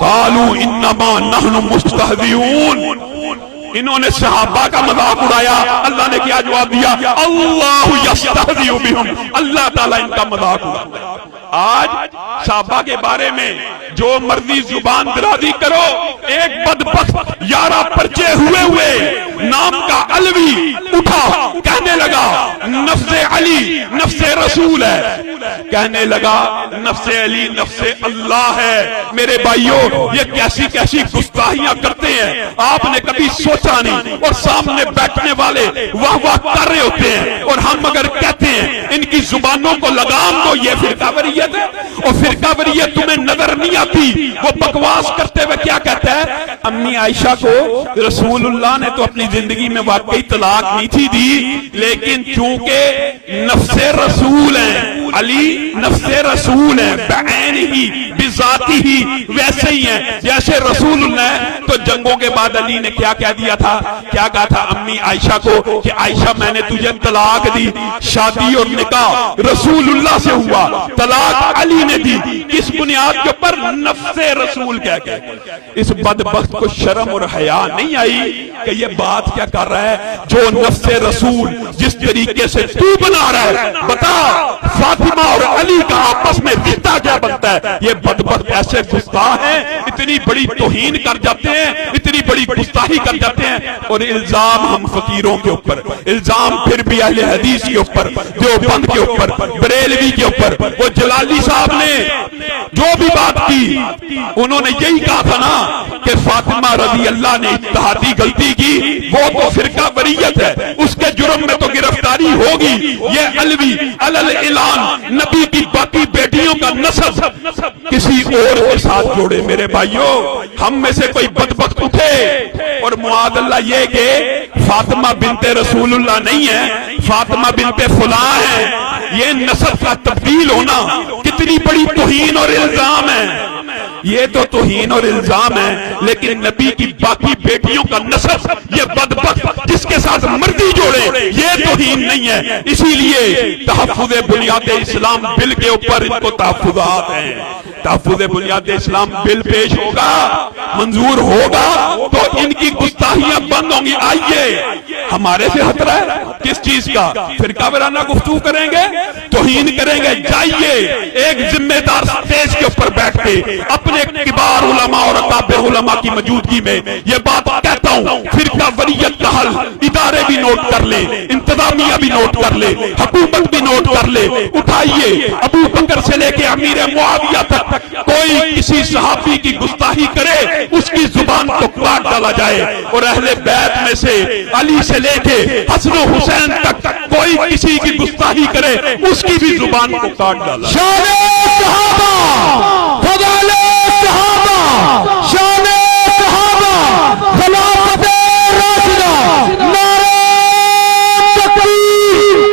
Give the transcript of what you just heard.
قالوا انما نحن مستهزئون، انہوں نے صحابہ کا مذاق اڑایا، اللہ نے کیا جواب دیا؟ اللہ یستہزئ بہم، اللہ تعالیٰ ان کا مذاق اڑاتا ہے۔ آج صحابہ کے بارے میں جو مرضی زبان درازی کرو، ایک بدبخت یارہ پرچے ہوئے نام کا علوی اٹھا، کہنے لگا نفس علی نفس رسول ہے، کہنے لگا نفس علی نفس اللہ ہے۔ میرے بھائیوں، یہ کیسی کیسی گستاخیاں کرتے ہیں، آپ نے کبھی سوچا نہیں، اور سامنے بیٹھنے والے واہ واہ کر رہے ہوتے ہیں، اور ہم اگر کہتے ہیں ان کی زبانوں کو لگام دو، یہ فرقہ وریت ہے۔ اور فرقہ وریت تمہیں نظر نہیں آتی، وہ بکواس کرتے ہوئے کیا کہتا ہے؟ امی عائشہ کو رسول اللہ نے تو اپنی زندگی میں واقعی طلاق نہیں تھی دی، لیکن چونکہ نفس رسول ہیں، علی نفس رسول ہیں، بعین ہی بذاتی ہی ویسے ہی ہیں جیسے رسول اللہ۔ تو جنگوں کے بعد علی نے کیا کہہ دیا تھا؟ کیا کہا تھا امی عائشہ کو کہ عائشہ میں نے تجھے طلاق دی، شادی اور نکاح رسول اللہ سے ہوا، طلاق علی نے دی، کس بنیاد کے اوپر؟ نفس رسول کہہ کے۔ اس بدبخت کو شرم اور حیا نہیں آئی کہ یہ بات کیا کر رہا ہے؟ جو نفس رسول جس طریقے سے تو بنا رہا ہے، بتا فاطمہ اور علی کا آپس میں رشتہ کیا بنتا ہے؟ یہ بدبخت ایسے گستاخ ہیں، اتنی بڑی توہین کر جاتے ہیں، اتنی بڑی گستاخی کر جاتے ہیں، اور الزام ہم فقیروں کے اوپر، الزام پھر بھی اہل حدیث کے اوپر، دیوبند کے اوپر، بریلوی کے اوپر۔ وہ جلالی صاحب نے جو بھی بات کی، انہوں نے یہی کہا تھا نا کہ فاطمہ رضی اللہ نے اجتہادی غلطی کی، وہ تو فرقہ وریت ہے، اس کے جرم میں تو گرفتاری ہوگی۔ یہ علوی علل اعلان نبی کی باقی بیٹیوں کا نسب کسی اور کے ساتھ جوڑے۔ میرے بھائیوں، ہم میں سے کوئی بدبخت اٹھے اور معاذ اللہ یہ کہ فاطمہ بنت رسول اللہ نہیں ہے، فاطمہ بنت فلاں ہے، یہ نسب کا تبدیل ہونا کتنی بڑی توہین اور الزام ہے۔ یہ تو توہین اور الزام ہے، لیکن نبی کی باقی بیٹیوں کا نسب یہ بدبخت جس کے ساتھ مرضی جوڑے، یہ توہین نہیں ہے۔ اسی لیے تحفظ بنیاد اسلام بل کے اوپر ان کو تحفظات ہیں۔ تحفظ بنیاد اسلام بل پیش ہوگا، منظور ہوگا تو ان کی گستاخیاں بند ہوں گی۔ آئیے، ہمارے سے خطرہ ہے کس چیز کا؟ فرقہ وارانہ گفتگو کریں گے، توہین کریں گے؟ جائیے ایک ذمہ دار سٹیج کے اوپر بیٹھ کے اپنے کبار علماء اور اکابر علماء کی موجودگی میں یہ بات کہتا ہوں، فرقہ وریت کا حل ادارے بھی نوٹ کر لے، انتظامیہ بھی نوٹ کر لے، حکومت بھی نوٹ کر لے۔ اٹھائیے، ابو بکر سے لے کے امیر معاویہ تک کوئی کسی صحابی کی گستاخی کرے، اس کی زبان کو کاٹ ڈالا جائے، اور اہل بیت میں سے علی سے لے کے حسن و حسین تک کوئی کسی کی گستاخی کرے، اس کی بھی زبان کو کاٹ ڈالا۔ شان صحابہ